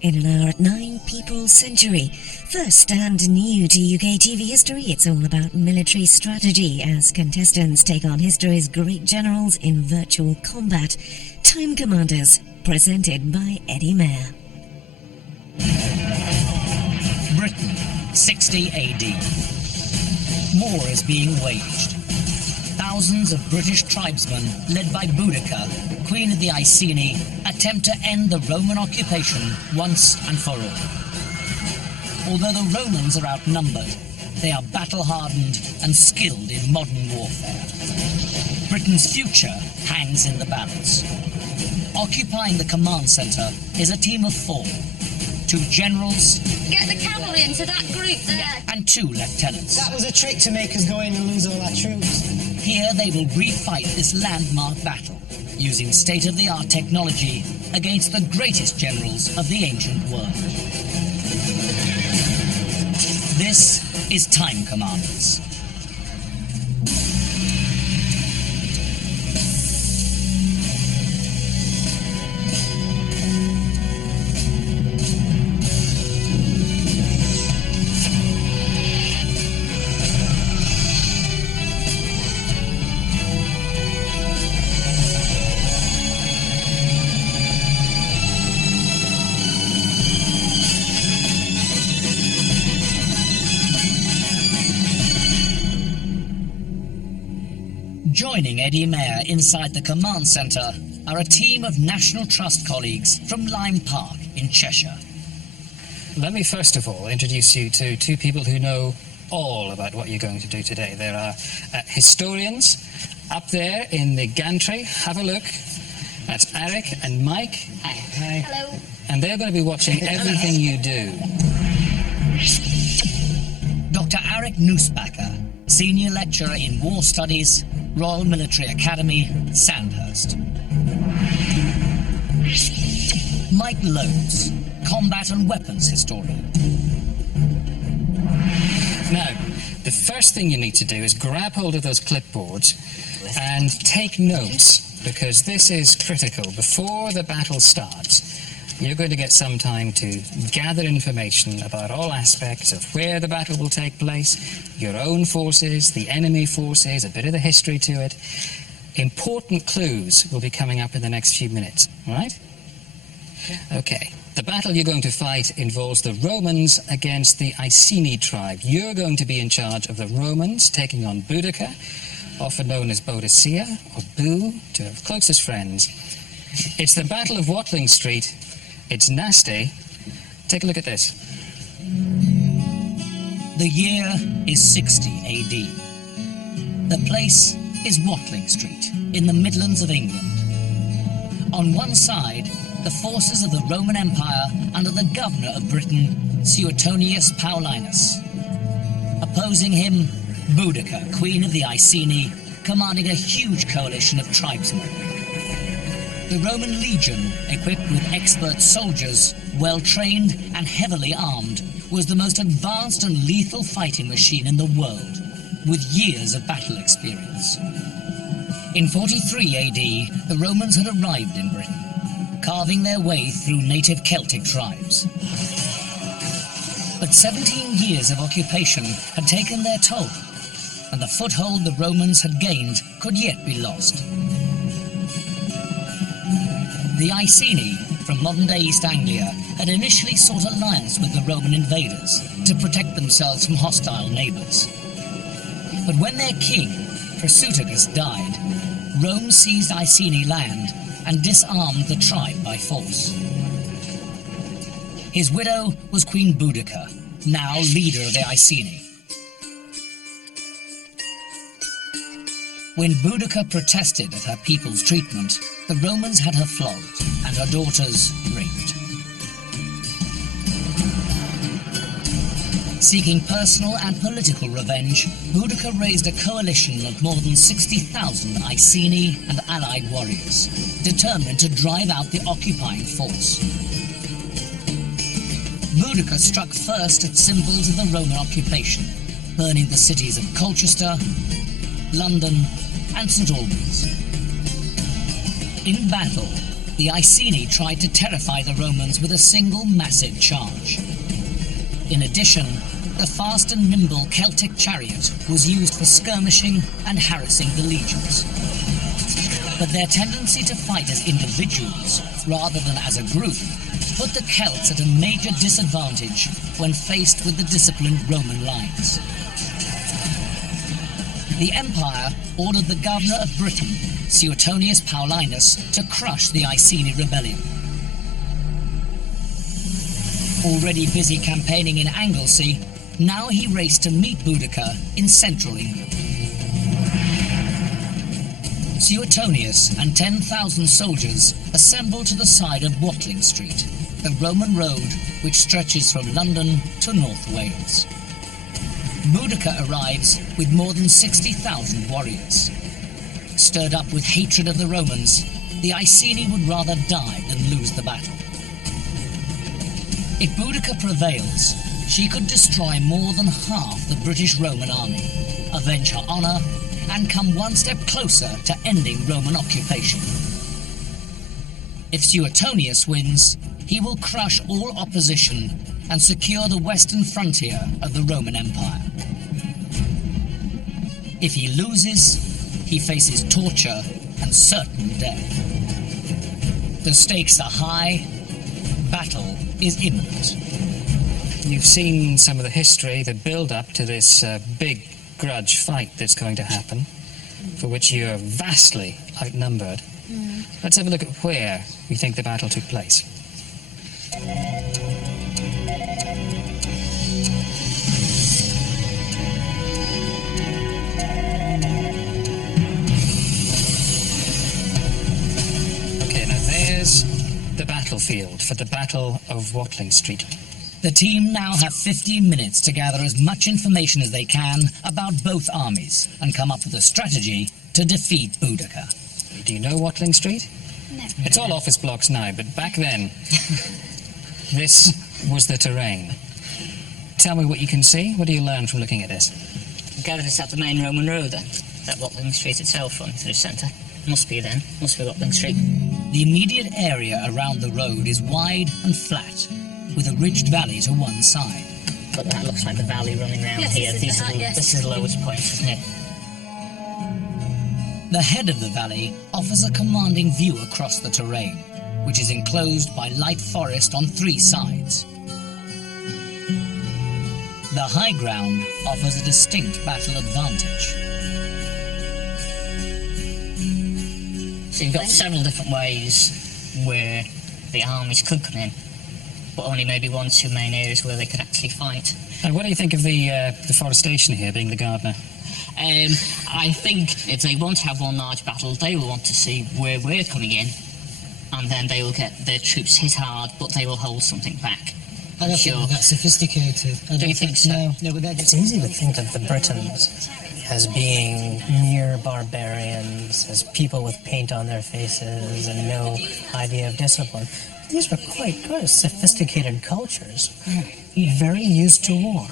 In an hour at 9, People's Century. First and new to UK TV history, it's all about military strategy as contestants take on history's great generals in virtual combat. Time Commanders, presented by Eddie Mayer. Britain, 60 AD. War is being waged. Thousands of British tribesmen, led by Boudica, Queen of the Iceni, attempt to end the Roman occupation once and for all. Although the Romans are outnumbered, they are battle-hardened and skilled in modern warfare. Britain's future hangs in the balance. Occupying the command centre is a team of 4. 2 generals. Get the cavalry into that group there. And 2 lieutenants. That was a trick to make us go in and lose all our troops. Here they will refight this landmark battle, using state-of-the-art technology against the greatest generals of the ancient world. This is Time Commanders. Joining Eddie Mayer inside the command centre are a team of National Trust colleagues from Lyme Park in Cheshire. Let me first of all introduce you to 2 people who know all about what you're going to do today. There are historians up there in the gantry. Have a look. That's Eric and Mike. Hi. Hi. Hello. And they're going to be watching everything you do. Dr. Eric Nussbacher, Senior Lecturer in War Studies, Royal Military Academy, Sandhurst. Mike Loads, Combat and Weapons Historian. Now, the first thing you need to do is grab hold of those clipboards and take notes, because this is critical. Before the battle starts, you're going to get some time to gather information about all aspects of where the battle will take place, your own forces, the enemy forces, a bit of the history to it. Important clues will be coming up in the next few minutes, all right? Okay. The battle you're going to fight involves the Romans against the Iceni tribe. You're going to be in charge of the Romans taking on Boudica, often known as Boadicea, or Boo, to our closest friends. It's the Battle of Watling Street. It's nasty. Take a look at this. The year is 60 AD. The place is Watling Street, in the Midlands of England. On one side, the forces of the Roman Empire under the governor of Britain, Suetonius Paulinus. Opposing him, Boudica, Queen of the Iceni, commanding a huge coalition of tribesmen. The Roman legion, equipped with expert soldiers, well-trained and heavily armed, was the most advanced and lethal fighting machine in the world, with years of battle experience. In 43 AD, the Romans had arrived in Britain, carving their way through native Celtic tribes. But 17 years of occupation had taken their toll, and the foothold the Romans had gained could yet be lost. The Iceni, from modern-day East Anglia, had initially sought alliance with the Roman invaders to protect themselves from hostile neighbours. But when their king, Prasutagus, died, Rome seized Iceni land and disarmed the tribe by force. His widow was Queen Boudica, now leader of the Iceni. When Boudica protested at her people's treatment, the Romans had her flogged and her daughters raped. Seeking personal and political revenge, Boudica raised a coalition of more than 60,000 Iceni and allied warriors, determined to drive out the occupying force. Boudica struck first at symbols of the Roman occupation, burning the cities of Colchester, London, and St Albans. In battle, the Iceni tried to terrify the Romans with a single massive charge. In addition, the fast and nimble Celtic chariot was used for skirmishing and harassing the legions. But their tendency to fight as individuals, rather than as a group, put the Celts at a major disadvantage when faced with the disciplined Roman lines. The Empire ordered the governor of Britain, Suetonius Paulinus, to crush the Iceni rebellion. Already busy campaigning in Anglesey, now he raced to meet Boudicca in central England. Suetonius and 10,000 soldiers assembled to the side of Watling Street, the Roman road which stretches from London to North Wales. Boudicca arrives with more than 60,000 warriors. Stirred up with hatred of the Romans, the Iceni would rather die than lose the battle. If Boudicca prevails, she could destroy more than half the British Roman army, avenge her honour, and come one step closer to ending Roman occupation. If Suetonius wins, he will crush all opposition and secure the western frontier of the Roman Empire. If he loses, he faces torture and certain death. The stakes are high, battle is imminent. You've seen some of the history, the build-up to this big grudge fight that's going to happen, for which you're vastly outnumbered. Let's have a look at where you think the battle took place. Okay, now there's the battlefield for the Battle of Watling Street. The team now have 15 minutes to gather as much information as they can about both armies and come up with a strategy to defeat Boudicca. Do you know Watling Street? No. It's all office blocks now, but back then, this was the terrain. Tell me what you can see. What do you learn from looking at this? Gather this at the main Roman road then, that Watling Street itself running through the centre. Must be Watling Street. The immediate area around the road is wide and flat, with a ridged valley to one side. But that looks like the valley running round Yes, here. yes. This is the lowest point, isn't it? The head of the valley offers a commanding view across the terrain, which is enclosed by light forest on three sides. The high ground offers a distinct battle advantage. So you've got several different ways where the armies could come in, but only maybe 1 or 2 main areas where they could actually fight. And what do you think of the forestation here, being the gardener? I think if they want to have one large battle, they will want to see where we're coming in, and then they will get their troops hit hard, but they will hold something back. I don't think they're that sophisticated. I don't you think so? No, but they're It's easy to think of the Britons as being mere barbarians, as people with paint on their faces and no idea of discipline. These were quite good, sophisticated cultures, very used to war.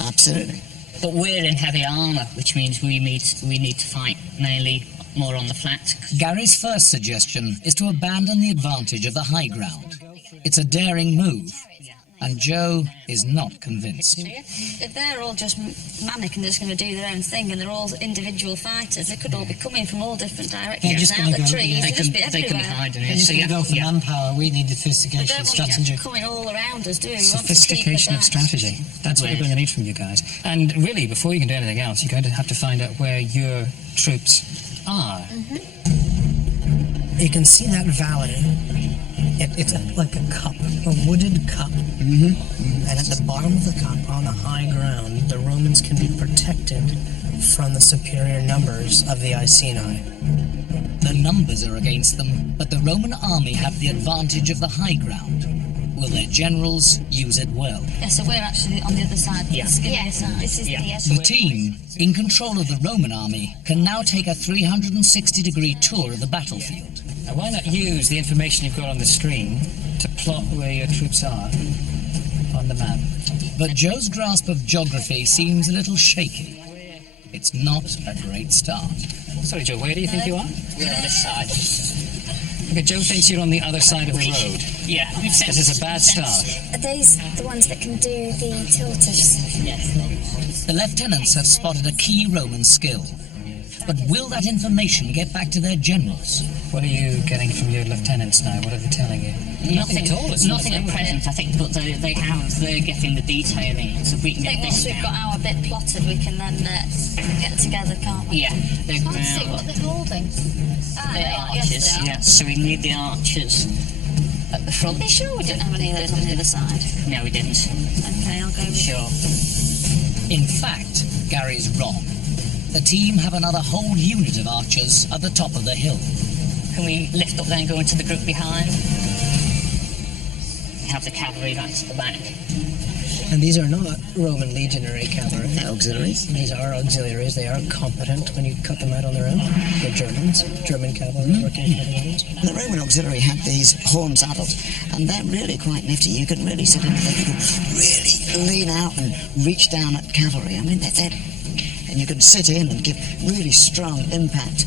Absolutely. But we're in heavy armour, which means we need to fight mainly more on the flat. Gary's first suggestion is to abandon the advantage of the high ground. It's a daring move, and Joe is not convinced. If they're all just manic and they're just going to do their own thing and they're all individual fighters, they could all be coming from all different directions. They're just out gonna the go- trees, yeah. they'd just be They can be everywhere. hiding They're here. just So going to go for manpower. We need They sophistication, don't want strategy. to coming all around us, do we? We want to keep Sophistication of the backs. strategy. That's what we're going to need from you guys. And really, before you can do anything else, you're going to have to find out where your troops are. You can see that valley. It's like a cup, a wooded cup. And at the bottom of the cup, on the high ground, the Romans can be protected from the superior numbers of the Iceni. The numbers are against them, but the Roman army have the advantage of the high ground. Will their generals use it well? Yeah, so we're actually on the other side. Yeah. The skinnier side. This is Yeah. The team, in control of the Roman army, can now take a 360-degree tour of the battlefield. Now, why not use the information you've got on the screen to plot where your troops are on the map? But Joe's grasp of geography seems a little shaky. It's not a great start. Sorry, Joe, where do you think you are? we're on this side. Okay, Joe thinks you're on the other side of the road. Yeah, we've sent. This is a bad start. Are those the ones that can do the tilters? Yes. The lieutenants have spotted a key Roman skill. But will that information get back to their generals? What are you getting from your lieutenants now? What are they telling you? Nothing at all. It's Nothing at present, I think, but they're getting the detailing, so we can I get think once this we've down. got our bit plotted, we can then get together, can't we? Yeah, they're Can't see what they're holding. Ah, the they are, archers, yes, they are. yeah, so we need the archers at the front. Are you sure we didn't have any of those on the other side? No, we didn't. Okay, I'll go with Sure. In fact, Gary's wrong. The team have another whole unit of archers at the top of the hill. Can we lift up there and go into the group behind? Have the cavalry right to the back. And these are not Roman legionary cavalry. They're auxiliaries. These are auxiliaries. They are competent when you cut them out on their own. They're Germans, German cavalry working for the Romans. The Roman auxiliary had these horn saddles, and they're really quite nifty. You can really sit in them. You can really lean out and reach down at cavalry. I mean, they're and you can sit in and give really strong impact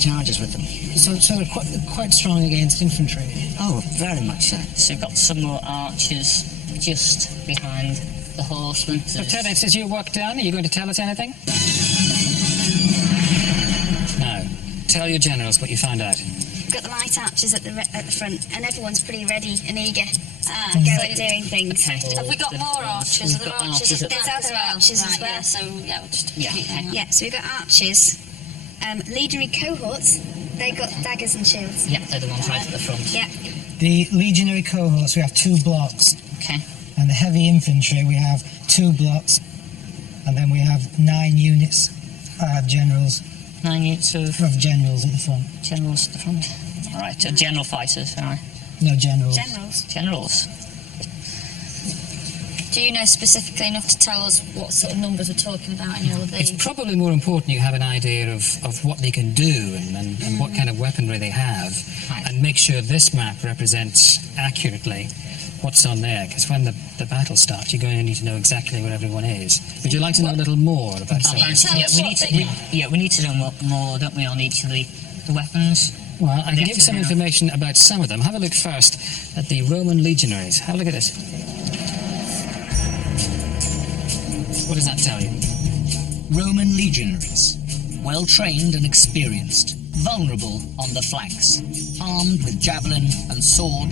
charges with them. So they're quite strong against infantry. Oh, very much so. So we've got some more archers just behind the horsemen. Lieutenant, is your work done? Are you going to tell us anything? No. Tell your generals what you found out. We've got the light archers at the front, and everyone's pretty ready and eager Ah, to go so and doing things. Okay. have we got more archers? We've Are there got archers archers at the at- back There's other archers as Right, well. yeah, so yeah, we'll just Yeah, keep them on. Yeah, so we've got archers, legionary cohorts. They got daggers and shields. Yeah, they're the ones right at the front. Yeah, The legionary cohorts, we have 2 blocks, Okay. and the heavy infantry, we have 2 blocks, and then we have 9 units generals 9 units of at the front. generals at the front. All right, so general fighters, all right. No generals. generals. Generals. Do you know specifically enough to tell us what sort of numbers we're talking about in all of It's these? probably more important you have an idea of what they can do and what kind of weaponry they have, Right. and make sure this map represents accurately what's on there, because when the battle starts, you're going to need to know exactly where everyone is. Would you like to know a little more about some of you this? tell us We need to know more, don't we, on each of the weapons? Well, I can give you some Yeah. information about some of them. Have a look first at the Roman legionaries. Have a look at this. What does that tell you? Roman legionaries, well trained and experienced, vulnerable on the flanks, armed with javelin and sword.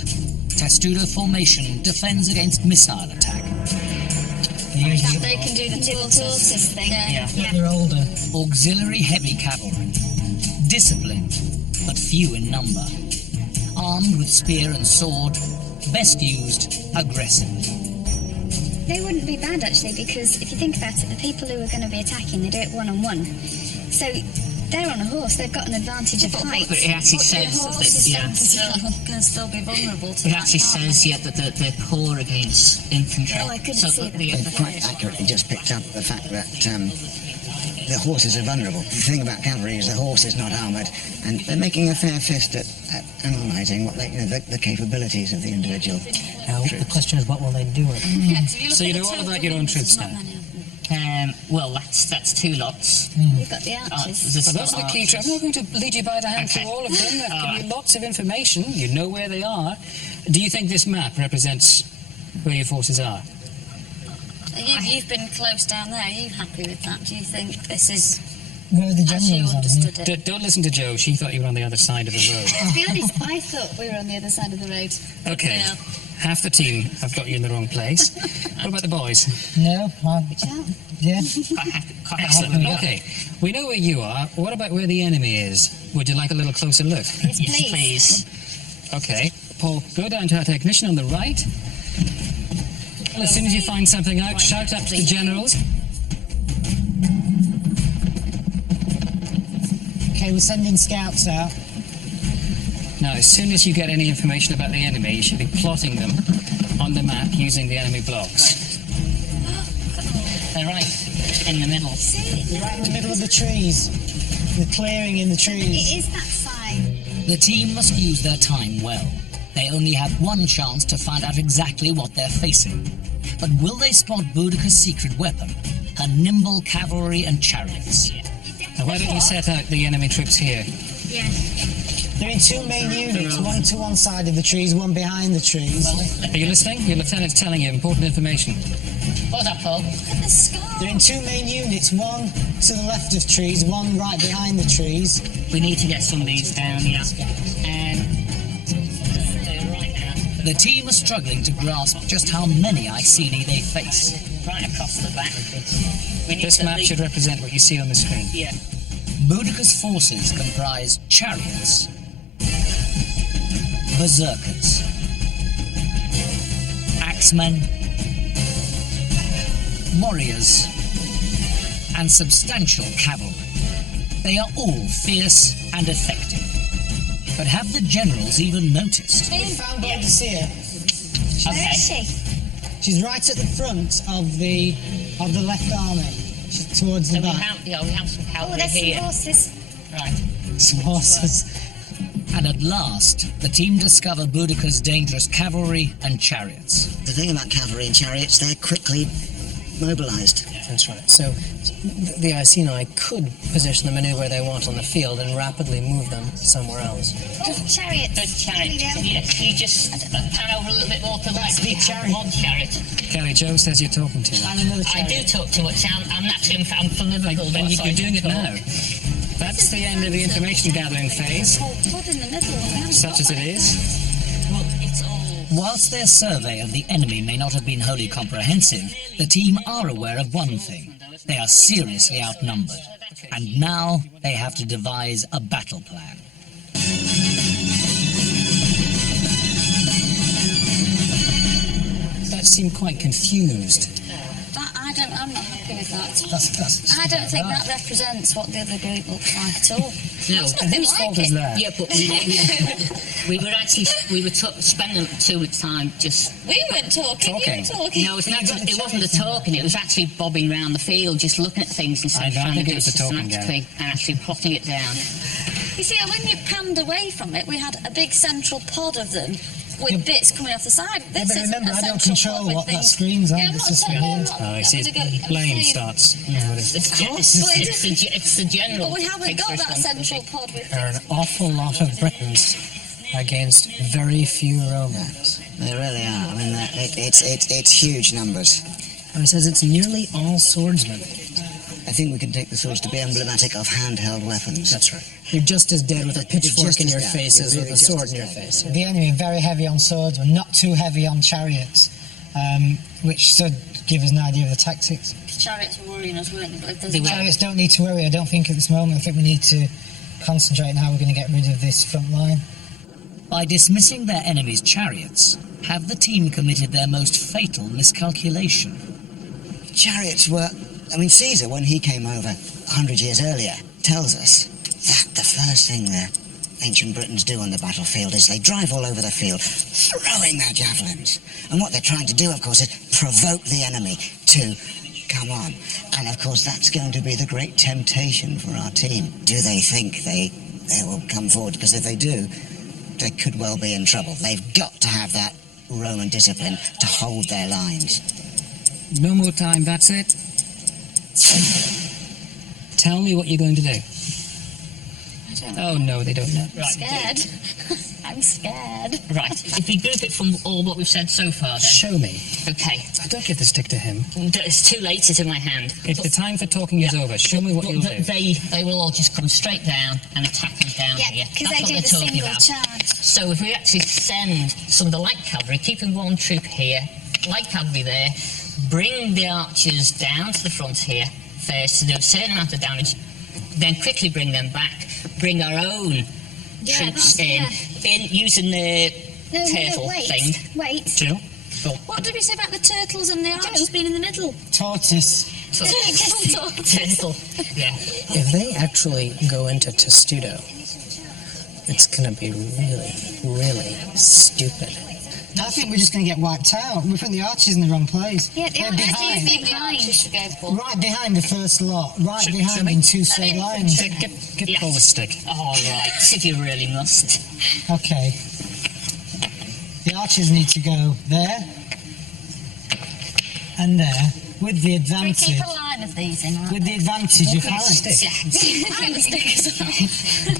Testudo formation defends against missile attack. They can do the tilters tilters thing. Yeah. They're older. Auxiliary heavy cavalry, disciplined but few in number, armed with spear and sword, best used aggressive. They wouldn't be bad actually, because if you think about it, the people who are going to be attacking, they do it one-on-one. So they're on a horse, they've got an advantage of height. But it actually says Horse that, is yeah, can still be vulnerable to it that, actually can't says, yeah, that they're poor against infantry. Oh, I couldn't So see that that. the- They've quite accurately just picked up the fact that the horses are vulnerable. The thing about cavalry is the horse is not armoured, and they're making a fair fist at analysing what the capabilities of the individual. Now, the question is, what will they do with it? Yeah, 'cause if you look So at you the know all total about your own numbers, troops there's not now? many of them. Well, that's 2 lots. You've got the archers. There's Well, those are the key archers. I'm not going to lead you by the hand Okay. through all of them. I've All given you lots of information. You know where they are. Do you think this map represents where your forces are? You've been close down there. Are you happy with that? Do you think this is Where are the as you generals on here? understood it? Don't listen to Jo. She thought you were on the other side of the road. To be honest, I thought we were on the other side of the road. Okay. Yeah. Half the team have got you in the wrong place. What about the boys? No, yeah. Quite Excellent. Okay. We know where you are. What about where the enemy is? Would you like a little closer look? Yes, Yes, please. please. Okay. Paul, go down to our technician on the right. Well, as soon as you find something out, shout up to the generals. Okay, we're sending scouts out. Now, as soon as you get any information about the enemy, you should be plotting them on the map using the enemy blocks. They're right in the middle. They're right in the middle of the trees. The clearing in the trees. It is that sign. The team must use their time well. They only have one chance to find out exactly what they're facing. But will they spot Boudica's secret weapon, her nimble cavalry and chariots? Now, why don't you set out the enemy troops here? Yeah. They're in two main units, one to one side of the trees, one behind the trees. Are you listening? Your lieutenant's telling you important information. What's that, Paul? They're in two main units, one to the left of trees, one right behind the trees. We need to get some of these down, yeah. The team are struggling to grasp just how many Iceni they face. Right across the back. This map should represent what you see on the screen. Yeah. Boudica's forces comprise chariots, berserkers, axemen, warriors, and substantial cavalry. They are all fierce and effective. But have the generals even noticed? We found Boadicea. Where is she? She's right at the front of the left army. She's towards the So we back. have some Oh, cavalry there's here. some horses. Right. Some horses. And at last, the team discover Boudica's dangerous cavalry and chariots. The thing about cavalry and chariots, they're quickly mobilised. That's right. So the Iceni could position them anywhere they want on the field and rapidly move them somewhere else. Oh, chariots. The chariot. Yes, you just pan over a little bit more to the left. the We have chariot. one chariot. Kelly, Joe says you're talking to her. And another I chariot. do talk to it. I'm naturally I'm from the middle. Then so I you're do doing it talk. now. That's the end of the information gathering phase, Whole pod in the middle. such as it is. Well, it's all. Whilst their survey of the enemy may not have been wholly comprehensive, the team are aware of one thing. They are seriously outnumbered. And now they have to devise a battle plan. That seemed quite confused. I'm not happy with that. That's I don't think that represents what the other group looks like at all. No. It's And nothing whose like fault it. is that? Yeah, but we were spending too much time just. We weren't talking. Talking. You were talking. No, it wasn't the talking. It was actually bobbing around the field, just looking at things instead of I trying to think do it it was the talking, systematically and actually plotting it down. You see, when you panned away from it, we had a big central pod of them with bits coming off the side. This but isn't remember, a I don't central control pod with what that things. screen's on. Yeah, I'm This not is saying- from I'm here. not- Oh, I I'm see. gonna go- Flame I'm saying- starts. It's the general. But we haven't takes got that responsibility. central pod with There are an things. awful lot of Britons against very few Romans. They really are. I mean, it's huge numbers. And he says it's nearly all swordsmen. I think we can take the swords to be emblematic of handheld weapons. That's right. You're just as dead with a pitchfork just in as your dead. face You're as with really a just sword as in your dead. face. The enemy are very heavy on swords, but not too heavy on chariots, which should give us an idea of the tactics. Chariots were worrying us, weren't they? But if there's They were. Chariots don't need to worry, I don't think, at this moment. I think we need to concentrate on how we're going to get rid of this front line. By dismissing their enemy's chariots, have the team committed their most fatal miscalculation? Chariots were... I mean, Caesar, when he came over 100 years earlier, tells us that the first thing the ancient Britons do on the battlefield is they drive all over the field, throwing their javelins. And what they're trying to do, of course, is provoke the enemy to come on. And, of course, that's going to be the great temptation for our team. Do they think they will come forward? Because if they do, they could well be in trouble. They've got to have that Roman discipline to hold their lines. No more time, that's it. Tell me what you're going to do. I don't know. Oh, no, they don't know. I'm Right. scared. I'm scared. Right. If we group it from all what we've said so far, then. Show me. Okay. Don't give the stick to him. It's too late. It's in my hand. If the time for talking is over, show me what But you'll do. they will all just come straight down and attack us down Yeah, here. because That's they what do they're the talking single about. charge. So if we actually send some of the light cavalry, keeping one troop here, light cavalry there, bring the archers down to the front here first to do a certain amount of damage, then quickly bring them back, bring our own Yeah, troops that's- in using the No, turtle wait. thing. Wait. Jill? What did we say about the turtles and the archers being in the middle? Tortoise. So, Turtle. turtle. Yeah. If they actually go into Testudo, it's going to be really, really stupid. I think we're just going to get wiped out. We're putting the archers in the wrong place. Yeah, They're the behind. archers think the archers should go for. Right behind the first lot. Right Should behind we? in two straight lines. Get Yes. Paul the stick. All right, if you really must. Okay. The archers need to go there and there with the Should we advantage. keep a line of these in? With the advantage of height. Yeah. I'm the stick as well.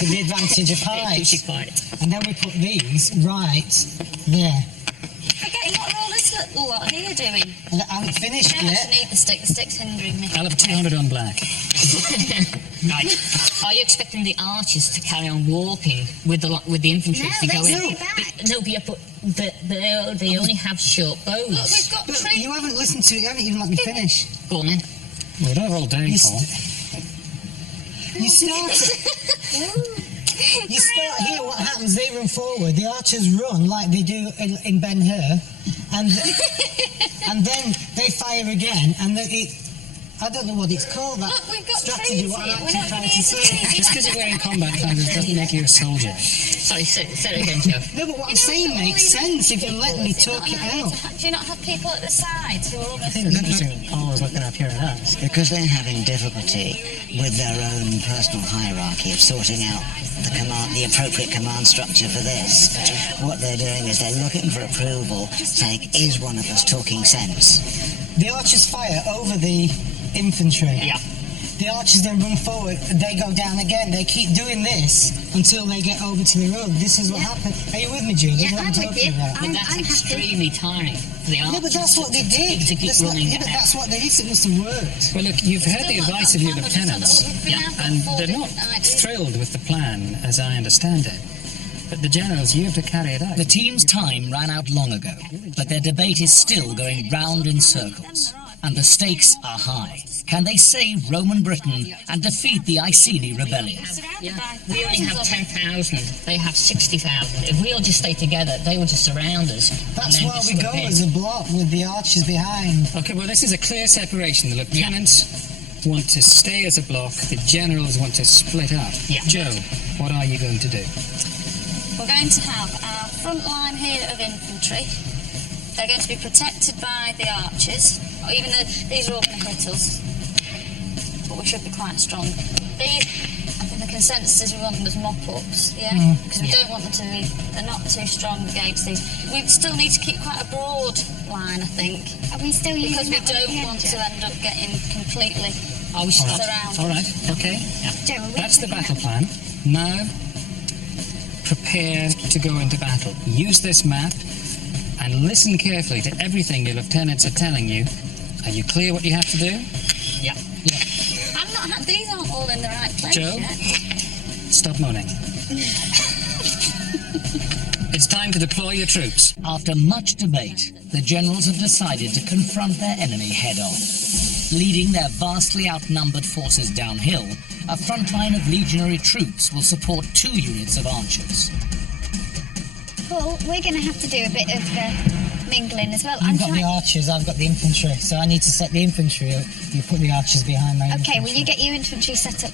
with the advantage of height. Keeps you quiet. And then we put these right there. Forgetting what are all this little lot here doing? And I haven't finished I don't yet. need the stick. The stick's hindering me. I'll have 200 on black. Right. Are you expecting the archers to carry on walking with the infantry No, to go they in? stay back. No, but they only have short bows. Look, we've got But tree. you haven't listened to it, you haven't even let me finish. Go on then. We don't have all day, You Paul. You start here, what happens, they run forward, the archers run like they do in Ben-Hur, and then they fire again, and I don't know what it's called, that Look, we've got strategy, trees what I'm here. We're actually not trying going to to say. use Just because you're wearing combat clothes doesn't make you a soldier. Sorry, say it again, Joe. No, but what I'm saying makes sense if you let me talk it out. Do you not have people at the sides who are I almost... think it's interesting that Paul is looking up here at us. Because they're having difficulty with their own personal hierarchy of sorting out the appropriate command structure for this. What they're doing is they're looking for approval, saying, is one of us talking sense? The archers fire over the infantry. Yeah. The archers then run forward, they go down again. They keep doing this until they get over to the road. This is what happens. Are you with me, Jude? This is Yeah, what I'm with talking you. about. But that's I'm happy. extremely tiring for the archers. No, but that's what they did. To keep That's not- running yeah, but ahead. that's what they did. It must have worked. Well, look, you've heard the advice of your lieutenants, Yeah. and they're not thrilled with the plan, as I understand it. But the generals, you have to carry it out. The team's time ran out long ago, but their debate is still going round in circles, and the stakes are high. Can they save Roman Britain and defeat the Iceni rebellion? Yeah. We only have 10,000. They have 60,000. If we all just stay together, they will just surround us. That's and then why just we go slip in. as a block with the archers behind. Okay, well, this is a clear separation. The lieutenants want to stay as a block, the generals want to split up. Yeah. Joe, what are you going to do? We're going to have our front line here of infantry. They're going to be protected by the archers. Or even though these are all going to hit us, but we should be quite strong. These, I think the consensus is we want them as mop-ups, yeah? Because we don't want them to be, they're not too strong against these. We still need to keep quite a broad line, I think. Are we still Because using we that one at the don't end, want Joe? to end up getting completely Are we still surrounded. All right, okay. Joe, are we That's the looking battle at- plan. Now, prepare to go into battle. Use this map and listen carefully to everything your lieutenants are telling you. Are you clear what you have to do? Yeah. These aren't all in the right place Joe? yet. Stop moaning. It's time to deploy your troops. After much debate, the generals have decided to confront their enemy head-on. Leading their vastly outnumbered forces downhill, a front line of legionary troops will support 2 units of archers. Paul, we're going to have to do a bit of mingling as well. You've got the archers, I've got the infantry, so I need to set the infantry up. You put the archers behind my Okay, infantry. will you get your infantry set up?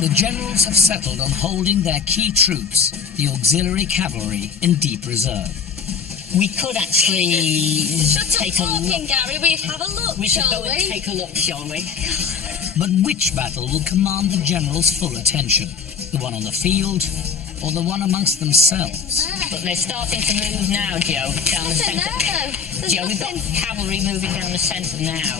The generals have settled on holding their key troops, the auxiliary cavalry, in deep reserve. We could actually Shut take up a talking, look. Gary. We have a look, We should shall go and we? take a look, shall we? But which battle will command the generals' full attention? The one on the field, or the one amongst themselves? But they're starting to move now, Joe, down the Nothing centre. there, though. There's Joe, we've got nothing. cavalry moving down the centre now.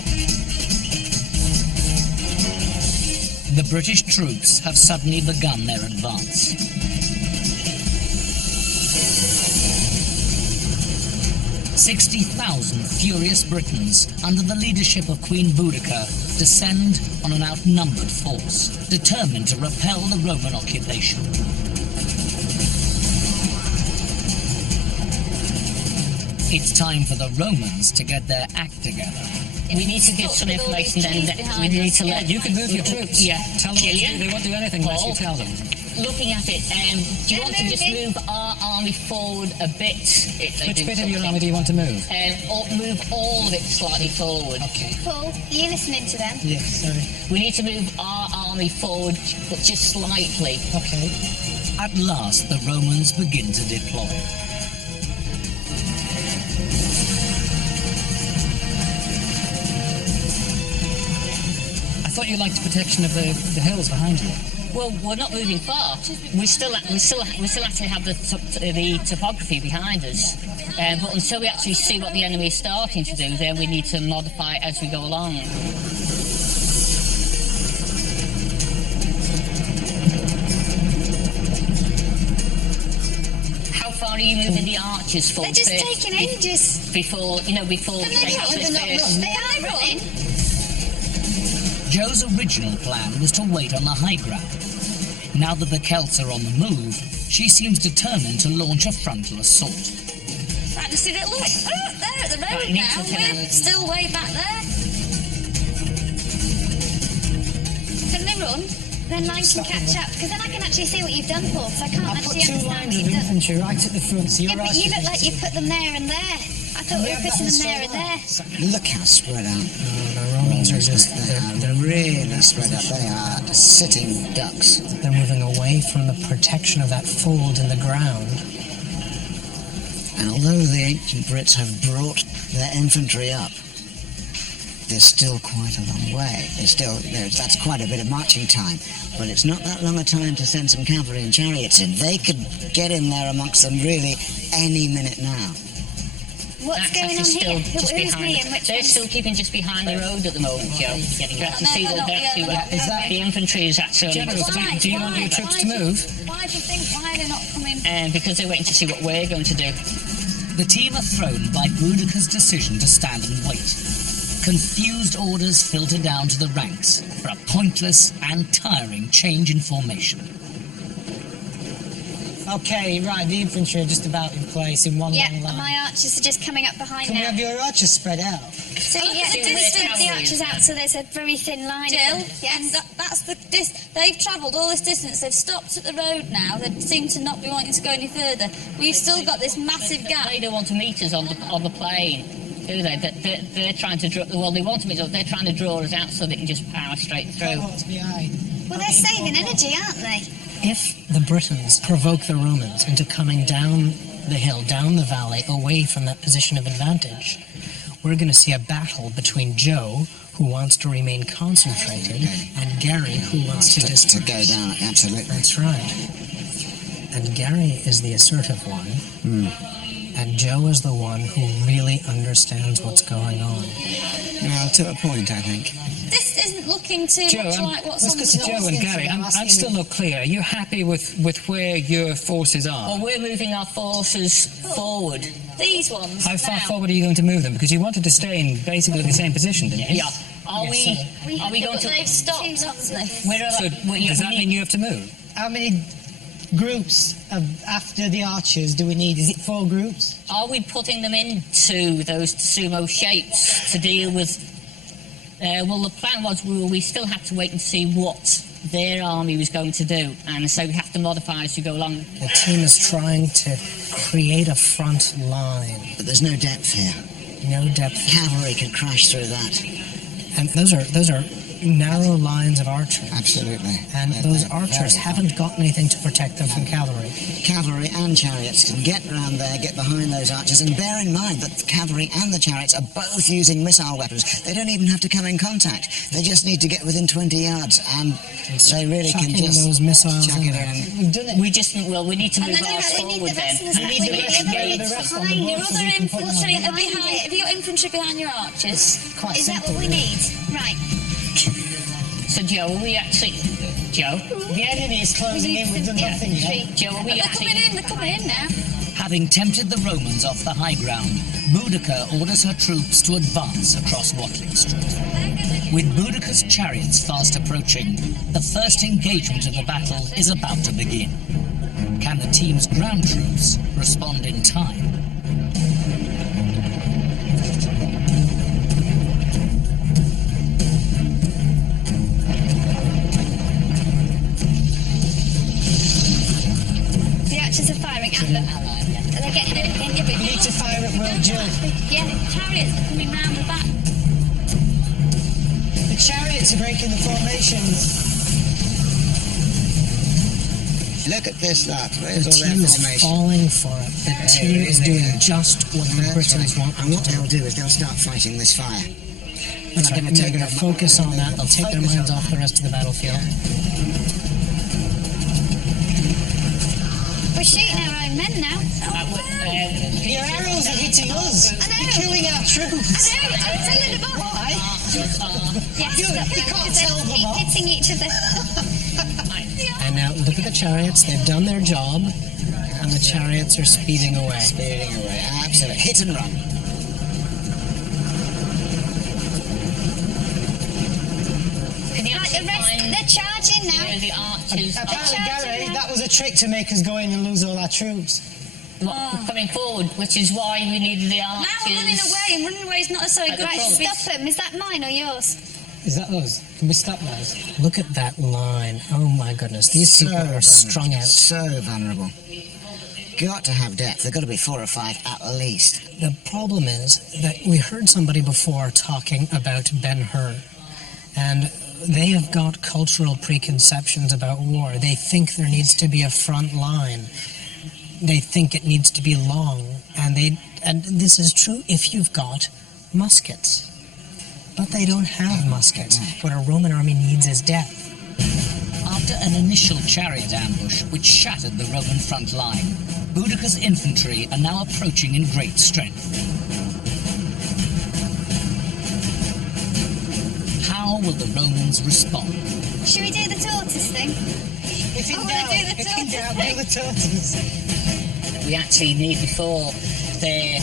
The British troops have suddenly begun their advance. "60,000 furious Britons, under the leadership of Queen Boudica, descend on an outnumbered force, determined to repel the Roman occupation. It's time for the Romans to get their act together. We need to give some Look, with all information these then. trees We behind need us. to let You can move your troops. Yeah. Tell them what to do. Gillian, They won't do anything unless you Paul, tell them. looking at it, do you want to just moving. move our army forward a bit? if they Which do bit of your something? army do you want to move? Or move all of it slightly forward. Okay. Paul, are you listening to them? Yes, sorry. We need to move our army forward, but just slightly. Okay. At last, the Romans begin to deploy. I thought you liked protection of the hills behind you. Well, we're not moving far. We still actually have the topography behind us. But until we actually see what the enemy is starting to do, then we need to modify it as we go along. far are you moving the archers for? They're just taking ages. Before Can they run? They are running. Joe's original plan was to wait on the high ground. Now that the Celts are on the move, she seems determined to launch a frontal assault. Right, just see that, look, they're at the road now, we're still way back there. Can they run? Then mine can catch up, because then I can actually see what you've done, Paul, so I can't I put actually 2 understand lines what of you've done. infantry right at the front, so Yeah, you're but right. you look like you put them there and there. I thought we were putting them there and there. Look how spread out. The Romans are just, They're really spread out. They are sitting ducks. they're moving away from the protection of that fold in the ground. And although the ancient Brits have brought their infantry up, there's still quite a long way. That's quite a bit of marching time. But it's not that long a time to send some cavalry and chariots in. They could get in there amongst them really any minute now. What's going on here? Who's me and which They're one's... still keeping just behind the road at the moment, Joe. You can see that the infantry is actually... Do you want your troops to move? Why do you think, why are they not coming? because they're waiting to see what we're going to do. The team are thrown by Boudicca's decision to stand and wait. Confused orders filter down to the ranks for a pointless and tiring change in formation. Okay, right, the infantry are just about in place in one Yeah, long line. and my archers are just coming up behind Can we now. have your archers spread out? So you get the distance, the archers out, so there's a very thin line. Jill, Yes. and that's they've travelled all this distance, they've stopped at the road now, they seem to not be wanting to go any further. We've still got this massive gap. They don't want to meet us on the plane, do they? They're trying to draw... Well, they want to meet us, they're trying to draw us out so they can just power straight through. What's behind? Well, they're saving energy, aren't they? If the Britons provoke the Romans into coming down the hill, down the valley, away from that position of advantage, we're going to see a battle between Joe, who wants to remain concentrated, and Gary, who wants to disperse. To go down, absolutely. That's right. And Gary is the assertive one, and Joe is the one who really understands what's going on. Well, to a point, I think. This isn't looking too Joe, much like what's on the Joe and Gary, I'm still not clear. Are you happy with where your forces are? Well, we're moving our forces forward. These ones. How far now. forward are you going to move them? Because you wanted to stay in basically the same position, didn't you? Yeah. Are we going But to... they've stopped, haven't they? So does that mean you have to move? How many groups after the archers do we need? Is it 4 groups? Are we putting them into those sumo shapes to deal with... well, the plan was we still have to wait and see what their army was going to do, and so we have to modify as we go along. The team is trying to create a front line. But there's no depth here. No depth. Cavalry can crash through that. And those are narrow lines of archers. Absolutely. And those archers haven't got anything to protect them from cavalry. Cavalry and chariots can get round there, get behind those archers, and bear in mind that the cavalry and the chariots are both using missile weapons. They don't even have to come in contact. They just need to get within 20 yards, and they really can Chucking just those missiles chuck in it there. in. We've done it. We need to And move then ours we need forward the rest then. of the We need the rest of the behind. board so we can put them on Infantry the are behind. Have you got infantry behind your archers? Quite Is that simple, what we really. need? Right. So, Joe, are we actually... Joe? The enemy is closing in. We've done nothing yet. Joe, are we They're coming in now. Having tempted the Romans off the high ground, Boudicca orders her troops to advance across Watling Street. With Boudicca's chariots fast approaching, the first engagement of the battle is about to begin. Can the team's ground troops respond in time? The archers are firing at them. Are they getting anything? We need to fire at Will Jill. Yeah, the chariots are coming round the back. The chariots are breaking the formations. Look at this, lot. The Where's all team their is formation? falling for it. The team is doing just what the Britons want And them what to do. they'll do is they'll start fighting this fire. That's right. They're going to focus on that. They'll take their minds off the rest of the battlefield. We're shooting our own men now. Your arrows are hitting us. I know. You're killing our troops. I know, I'm telling them off. Why? Yes, You can't because tell they them keep off. hitting each other. And now look at the chariots. They've done their job. and the chariots are speeding away. Speeding away, absolutely. Hit and run. Can you Right, actually the rest, find they're charging now. where the archers Apparently, are? Gary, that was a trick to make us go in and lose all our troops. Coming forward, which is why we needed the Now archers. we're running away, and running away is not so At the great. front. Stop them. Is that mine or yours? Is that us? Can we stop those? Look at that line. Oh my goodness. These people are strung out. So vulnerable. Got to have depth. There've got to be 4 or 5 at least. The problem is that we heard somebody before talking about Ben-Hur, and they have got cultural preconceptions about war. They think there needs to be a front line. They think it needs to be long, and this is true if you've got muskets. But they don't have muskets. What a Roman army needs is depth. After an initial chariot ambush which shattered the Roman front line, Boudicca's infantry are now approaching in great strength. How will the Romans respond? Should we do the tortoise thing? If in I wanna doubt, do the if in tortoise doubt, thing. do the tortoise. We actually need, before the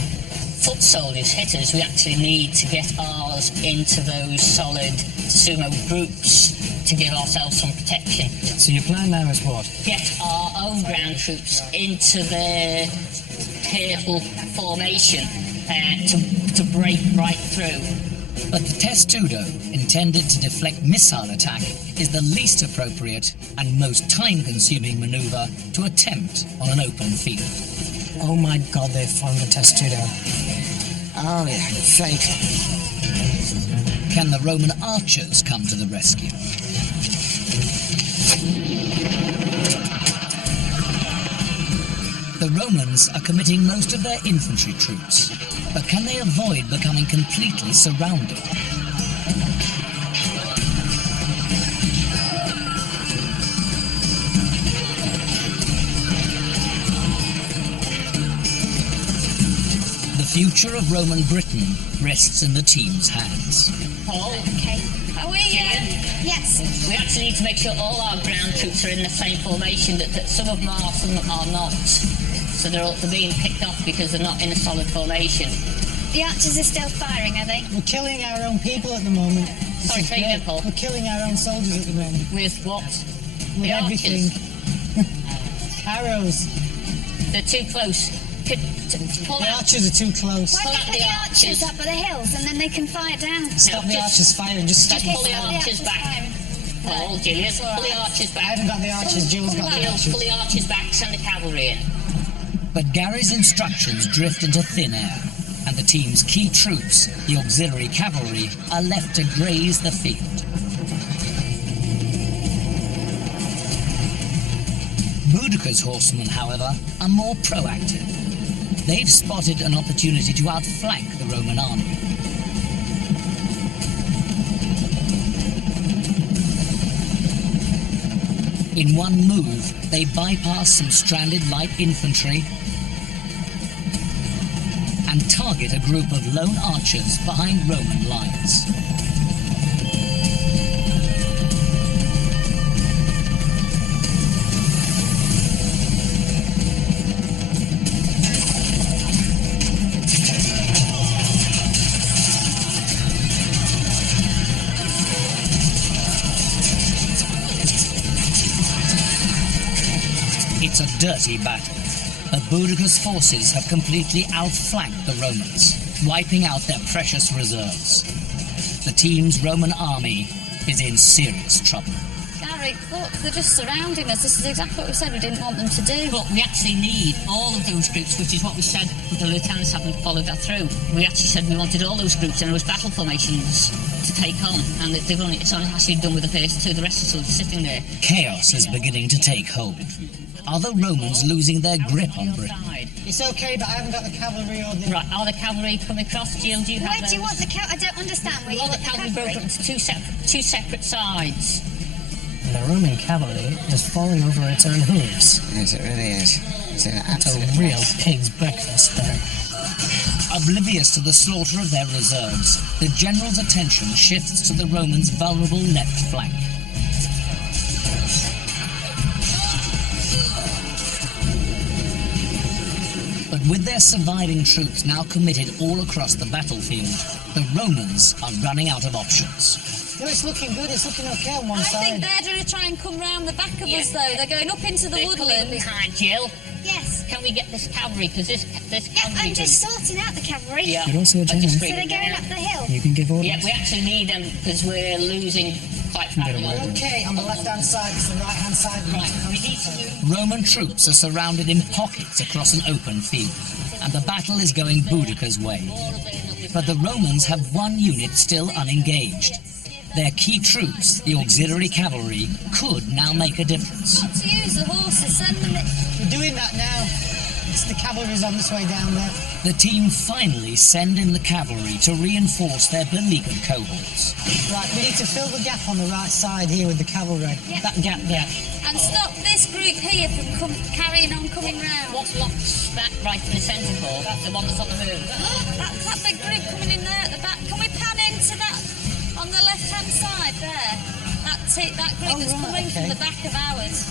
foot soldiers hit us, we actually need to get ours into those solid sumo groups to give ourselves some protection. So your plan now is what? Get our own ground troops into their careful formation to break right through. But the testudo, intended to deflect missile attack, is the least appropriate and most time-consuming maneuver to attempt on an open field. Oh my god, they formed a testudo. Oh yeah, fate. Can the Roman archers come to the rescue? The Romans are committing most of their infantry troops, but can they avoid becoming completely surrounded? The future of Roman Britain rests in the team's hands. Paul, Okay. Are we? Gillian? Yes. we actually need to make sure all our ground troops are in the same formation, that some of them are, some are not. So they're being picked off because they're not in a solid formation. The archers are still firing, are they? We're killing our own people at the moment. This Sorry, is say again, great. Paul. We're killing our own soldiers at the moment. With what? With The everything. Arrows. They're too close. Pull The out. archers are too close. Why Pull don't out they the put the archers archers. up at the hills and then they can fire down? Stop the just- archers firing. Just stop just them pull the firing. archers back. firing. Paul, Gillian, all pull the right. archers I back. haven't got the archers. Jill's got the Pull archers. the archers back, send the cavalry in. But Gary's instructions drift into thin air, and the team's key troops, the auxiliary cavalry, are left to graze the field. Boudicca's horsemen, however, are more proactive. They've spotted an opportunity to outflank the Roman army. In one move, they bypass some stranded light infantry and target a group of lone archers behind Roman lines. It's a dirty battle, but Boudicca's forces have completely outflanked the Romans, wiping out their precious reserves. The team's Roman army is in serious trouble. Gary, look, they're just surrounding us. This is exactly what we said we didn't want them to do. But we actually need all of those groups, which is what we said, but the lieutenants haven't followed that through. We actually said we wanted all those groups in those battle formations to take on, and it's only actually done with the first two, the rest are still sitting there. Chaos is beginning to take hold. Are the Romans losing their grip on Britain? Side. It's okay, but I haven't got the cavalry or the... Right, are the cavalry coming across? Jill, do you have Where do you those? want the cavalry? I don't understand where you All want the the cavalry broke up into two separate sides. And the Roman cavalry is falling over its own hooves. Yes, it really is. It's an It's absolute a real mess. pig's breakfast there. Oblivious to the slaughter of their reserves, the general's attention shifts to the Romans' vulnerable left flank. with their surviving troops now committed all across the battlefield, the Romans are running out of options. No, it's looking good. It's looking okay on one I side. think they're going to try and come round the back of us, though. They're going up into the They're coming woodland. behind, Jill. Yes. Can we get this cavalry? Because this Yeah, cavalry I'm just group- sorting out the cavalry. Yeah. You're also a I general. just So read they're it going now. up the hill. You can give orders. Yeah, we actually need them because we're losing quite badly. Okay, on the left-hand side, it's the right-hand side. Right, we need to move. Roman troops are surrounded in pockets across an open field, and the battle is going Boudicca's way. But the Romans have one unit still unengaged. Their key troops, the auxiliary cavalry, could now make a difference. Not to use the horses, send them... We're doing that now. It's the cavalry's on this way down there. The team finally send in the cavalry to reinforce their beleaguered cohorts. Right, we need to fill the gap on the right side here with the cavalry. That gap there. And stop this group here from carrying on coming round. What's that right in the centre for? That's the one that's on the move. That's that big group coming in there at the back. Can we pan into that on the left-hand side there? That group that's coming from the back of ours.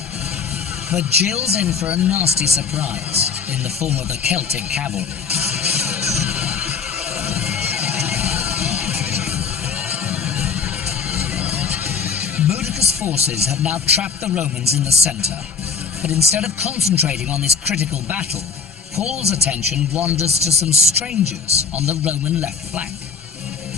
But Jill's in for a nasty surprise in the form of the Celtic cavalry. Boudicca's forces have now trapped the Romans in the centre, but instead of concentrating on this critical battle, Paul's attention wanders to some strangers on the Roman left flank.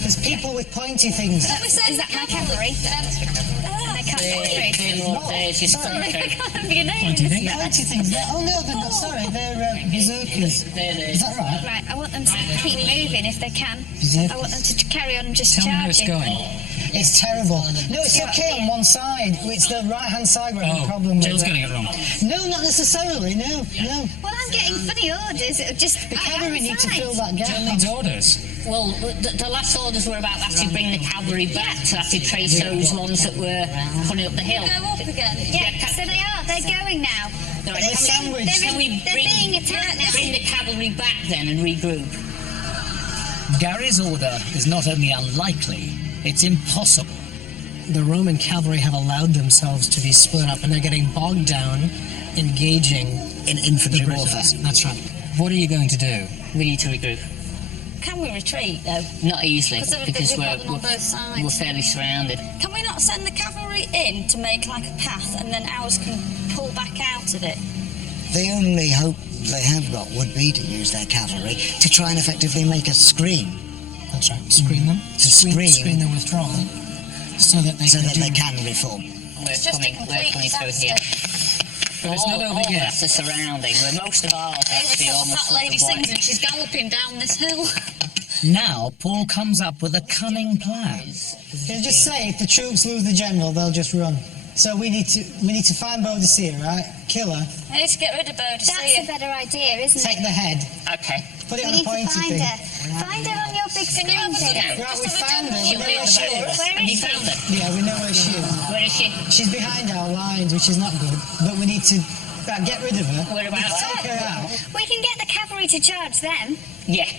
There's people with pointy things. Is that my cavalry? I can't get through. There's your Sorry, I stomach. can't remember your name. Pointy thing? Pointy things. Oh no, they're not. Sorry, they're berserkers. Is that right? Right, I want them to keep moving if they can. Berserkers. I want them to carry on and just Tell me how it's charging. going. It's terrible. No, it's okay on one side. It's the right-hand side we're having a problem with. Jill's getting it wrong. No, not necessarily. No. Well, I'm getting funny orders. It'll just The cavalry need to fill that gap. Jill needs orders. Well, the last orders were about actually bring the cavalry back to actually trace those ones that were coming up the hill. Go up again. Yeah, so they are. They're going now. They're They're sandwiched. Can we They're being attacked now. bring the cavalry back then and regroup? Gary's order is not only unlikely, it's impossible. The Roman cavalry have allowed themselves to be split up, and they're getting bogged down engaging In the infantry warfare. Britons. That's right. What are you going to do? We need to regroup. Can we retreat, though? Not easily, Because because we've got them on both sides. we're fairly surrounded. Can we not send the cavalry in to make like a path and then ours can pull back out of it? The only hope they have got would be to use their cavalry to try and effectively make a screen, That's right. Screen them. To screen. Screen the withdrawal, so that they so can that do. they can reform. We're It's just a coming complete through here. disaster. But it's not over all yet. that's the surrounding, where most of ours are actually almost That lady sort of sings and she's galloping down this hill. Now Paul comes up with a cunning plan. Can you just say if the troops lose the general, they'll just run. So we need to find Boadicea, right? Kill her. I need to get rid of That's a Boadicea. better idea, isn't Take it? the head. Okay. Put it We on a need to pointy find thing. her. Find her on your big screen, Jim. Right, we found her. She'll We be know at where the she back. is. Where Have you is she? found her? Yeah, we know where she is. Where is she? She's behind our lines, which is not good. But we need to get rid of her. Whereabouts? Take her out. We can get the cavalry to charge them. Yeah.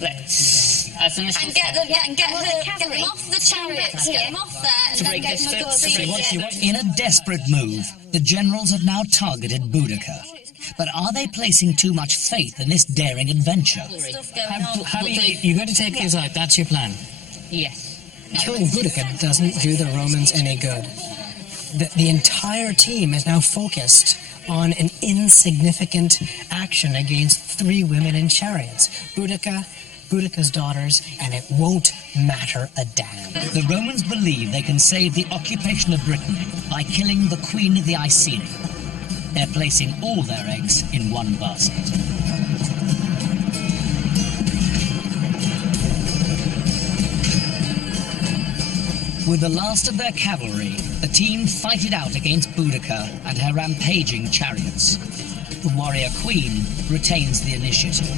Let's. As an And get them, and get I want her, the get cavalry. them off the chariots, Here. get them off there, and To then break get this them a good bit. seat. In a desperate move, the generals have now targeted Boudica. But are they placing too much faith in this daring adventure? Stuff going on. How do you're going to take those out, that's your plan. Yes. Killing Boudica doesn't do the Romans any good. The entire team is now focused on an insignificant action against 3 women in chariots. Boudica's daughters, and it won't matter a damn. The Romans believe they can save the occupation of Britain by killing the Queen of the Iceni. They're placing all their eggs in one basket. With the last of their cavalry, the team fight it out against Boudica and her rampaging chariots. The warrior queen retains the initiative.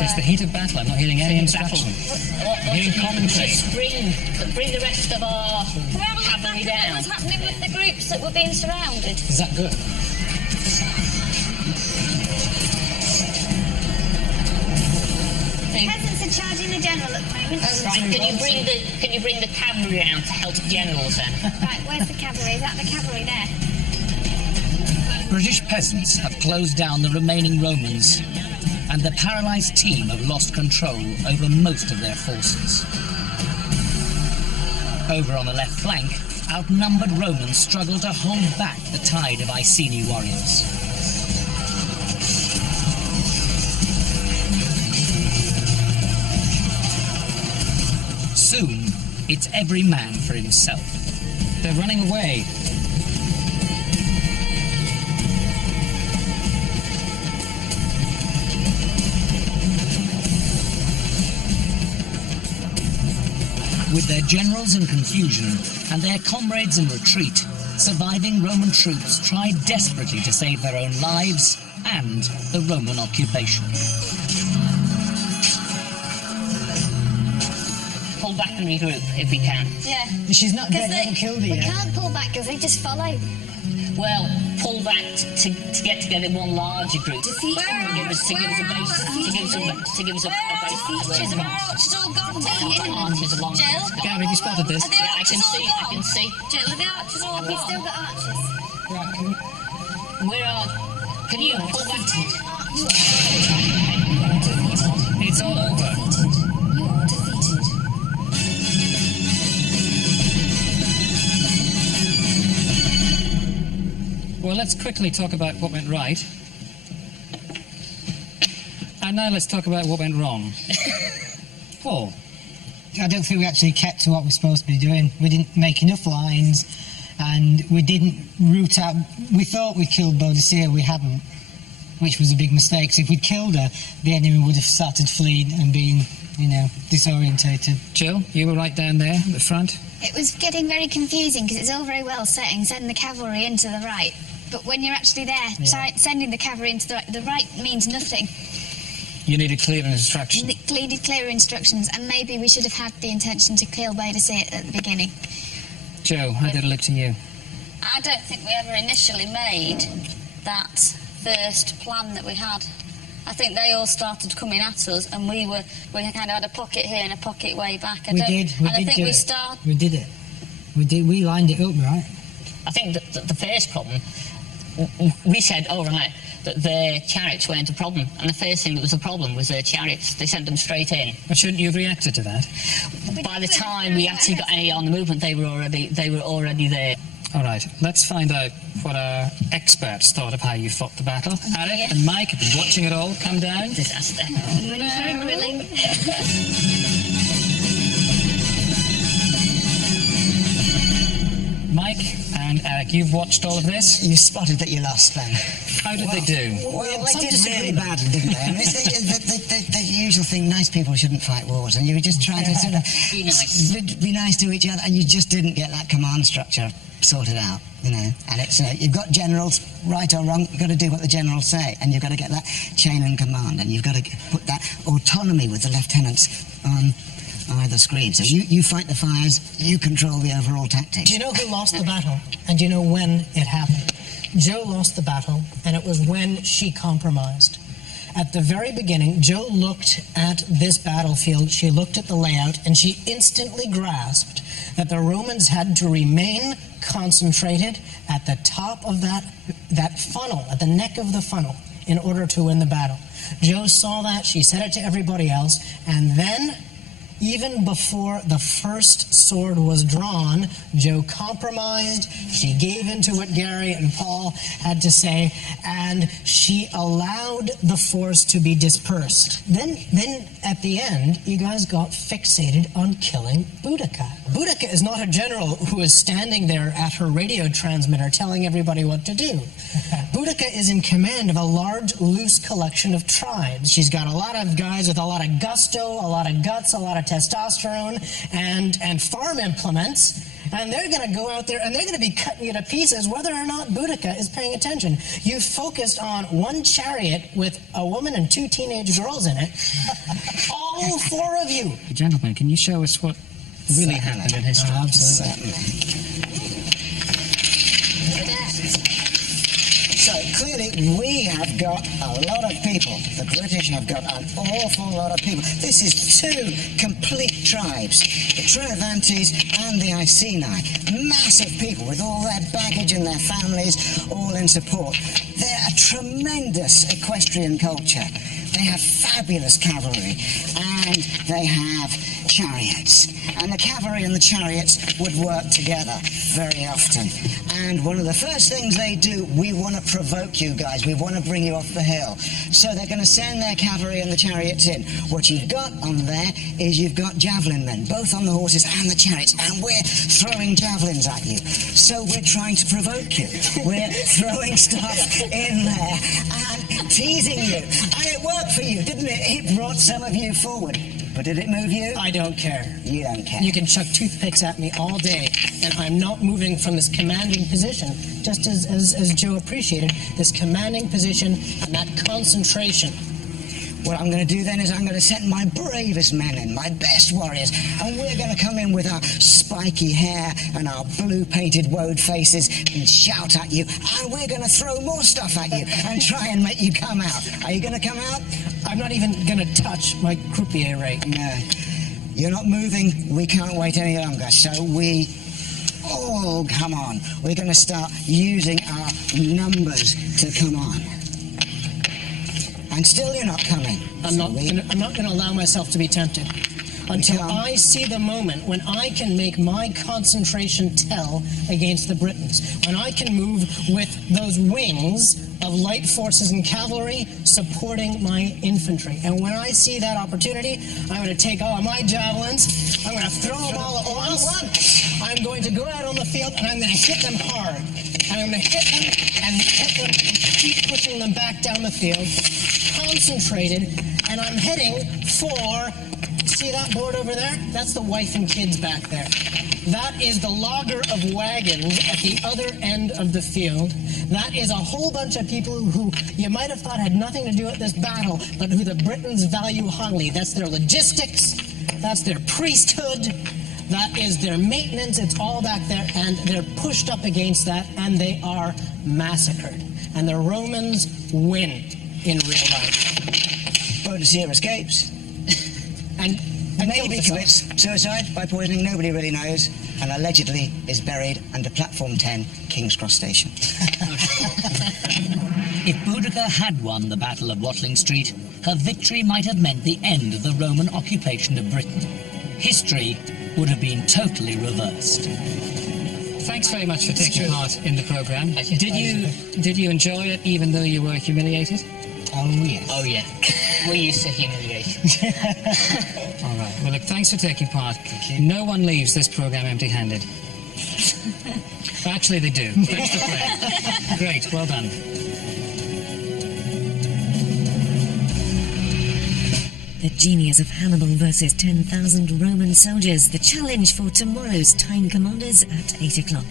It's the heat of battle. I'm not hearing any instruction. I'm hearing commentary. Bring the rest of our Can we have a look back cavalry at down. what was happening with the groups that were being surrounded? Is that good? Peasants are charging the general at the moment. Right, can you bring the cavalry around to help the generals then? Right, where's the cavalry? Is that the cavalry there? British peasants have closed down the remaining Romans, and the paralysed team have lost control over most of their forces. Over on the left flank, outnumbered Romans struggle to hold back the tide of Iceni warriors. Soon, it's every man for himself. They're running away. With their generals in confusion and their comrades in retreat, surviving Roman troops try desperately to save their own lives and the Roman occupation. Pull back and regroup if we can. Yeah. She's not dead, Because they haven't killed her we yet. can't pull back because they just follow. Well, pull back to get together in one larger group. Defeat to give us a base. To give us a base. Archers, our archers all gone. Archers along. Jill? Gary, have you spotted this? Are the Yeah, I archers can all see. gone? I can see. Jill, are the archers all We've gone? still got archers. Where are? Can you pull back? It's all over. You are defeated. Well, let's quickly talk about what went right. And now let's talk about what went wrong. Paul. I don't think we actually kept to what we're supposed to be doing. We didn't make enough lines, and we didn't root out. We thought we killed Boadicea, we hadn't, which was a big mistake. So if we'd killed her, the enemy would have started fleeing and being, disorientated. Jill, you were right down there at the front. It was getting very confusing because it's all very well saying send the cavalry into the right, but when you're actually there, sending the cavalry into the right means nothing. You needed clear instructions. Needed clear instructions, and maybe we should have had the intention to kill Boadicea at the beginning. Joe, how did it look to you? I don't think we ever initially made that first plan that we had. I think they all started coming at us, and we kind of had a pocket here and a pocket way back. We did do it. We did it. We lined it up, right? I think that the first problem, we said, oh right, that their chariots weren't a problem, and the first thing that was a problem was their chariots. They sent them straight in. But shouldn't you have reacted to that? By the time we actually got any on the movement, they were already there. All right, let's find out what our experts thought of how you fought the battle. Alec and Mike have been watching it all. Come down. Disaster. Grilling. Mike and Eric, you've watched all of this. You spotted that you lost, Ben. How did they do? Well, they did really badly, didn't they? I mean, it's the usual thing, nice people shouldn't fight wars, and you were just trying to sort of Be nice. be nice to each other, and you just didn't get that command structure sorted out, And it's, you've got generals, right or wrong, you've got to do what the generals say, and you've got to get that chain and command, and you've got to put that autonomy with the lieutenants on either screen. So you fight the fires, you control the overall tactics. Do you know who lost the battle? And do you know when it happened? Jo lost the battle, and it was when she compromised. At the very beginning, Jo looked at this battlefield, she looked at the layout, and she instantly grasped that the Romans had to remain concentrated at the top of that funnel, at the neck of the funnel, in order to win the battle. Jo saw that, she said it to everybody else, and then, even before the first sword was drawn, Jo compromised, she gave in to what Gary and Paul had to say, and she allowed the force to be dispersed. Then at the end, you guys got fixated on killing Boudica. Boudica is not a general who is standing there at her radio transmitter telling everybody what to do. Boudica is in command of a large, loose collection of tribes. She's got a lot of guys with a lot of gusto, a lot of guts, a lot of testosterone, and farm implements, and they're going to go out there and they're going to be cutting you to pieces whether or not Boudica is paying attention. You focused on one chariot with a woman and 2 teenage girls in it. All 4 of you. Gentlemen, can you show us what really happened in history? Absolutely. So clearly we have got a lot of people. The British have got an awful lot of people. This is two complete tribes, the Trinovantes and the Iceni. Massive people with all their baggage and their families all in support. They're a tremendous equestrian culture. They have fabulous cavalry and they have chariots. And the cavalry and the chariots would work together very often. And one of the first things they do, we want to provoke you guys. We want to bring you off the hill. So they're going to send their cavalry and the chariots in. What you've got on there is you've got javelin men, both on the horses and the chariots, and we're throwing javelins at you. So we're trying to provoke you. We're throwing stuff in there and teasing you. And it worked for you, didn't it? It brought some of you forward. But did it move you? I don't care. You don't care. You can chuck toothpicks at me all day, and I'm not moving from this commanding position, just as Joe appreciated, this commanding position and that concentration. What I'm going to do then is I'm going to send my bravest men in, my best warriors, and we're going to come in with our spiky hair and our blue-painted woad faces and shout at you, and we're going to throw more stuff at you and try and make you come out. Are you going to come out? I'm not even going to touch my croupier rate. No. You're not moving. We can't wait any longer, so oh, come on. We're going to start using our numbers to come on. And still you're not coming. I'm not going to allow myself to be tempted until I see the moment when I can make my concentration tell against the Britons. When I can move with those wings of light forces and cavalry supporting my infantry. And when I see that opportunity, I'm going to take all of my javelins, I'm going to throw them all at once, I'm going to go out on the field and I'm going to hit them hard. And I'm going to hit them and keep pushing them back down the field, concentrated, and I'm heading for, see that board over there? That's the wife and kids back there. That is the logger of wagons at the other end of the field. That is a whole bunch of people who you might have thought had nothing to do with this battle, but who the Britons value highly. That's their logistics, that's their priesthood, that is their maintenance, it's all back there, and they're pushed up against that, and they are massacred. And the Romans win in real life. Boadicea escapes. and maybe commits suicide by poisoning, nobody really knows, and allegedly is buried under platform 10, King's Cross Station. If Boudicca had won the Battle of Watling Street, her victory might have meant the end of the Roman occupation of Britain. History would have been totally reversed. Thanks very much for taking part in the programme. Did you enjoy it even though you were humiliated? Oh, yes. Oh, yeah. We're used to humiliation. All right. Well, look, thanks for taking part. No one leaves this programme empty-handed. Actually, they do. Thanks for playing. Great. Well done. The genius of Hannibal versus 10,000 Roman soldiers. The challenge for tomorrow's Time Commanders at 8 o'clock.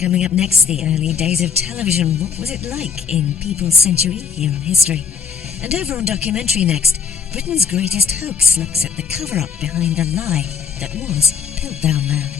Coming up next, the early days of television. What was it like in People's Century here on History? And over on Documentary next, Britain's greatest hoax looks at the cover-up behind the lie that was Piltdown Man.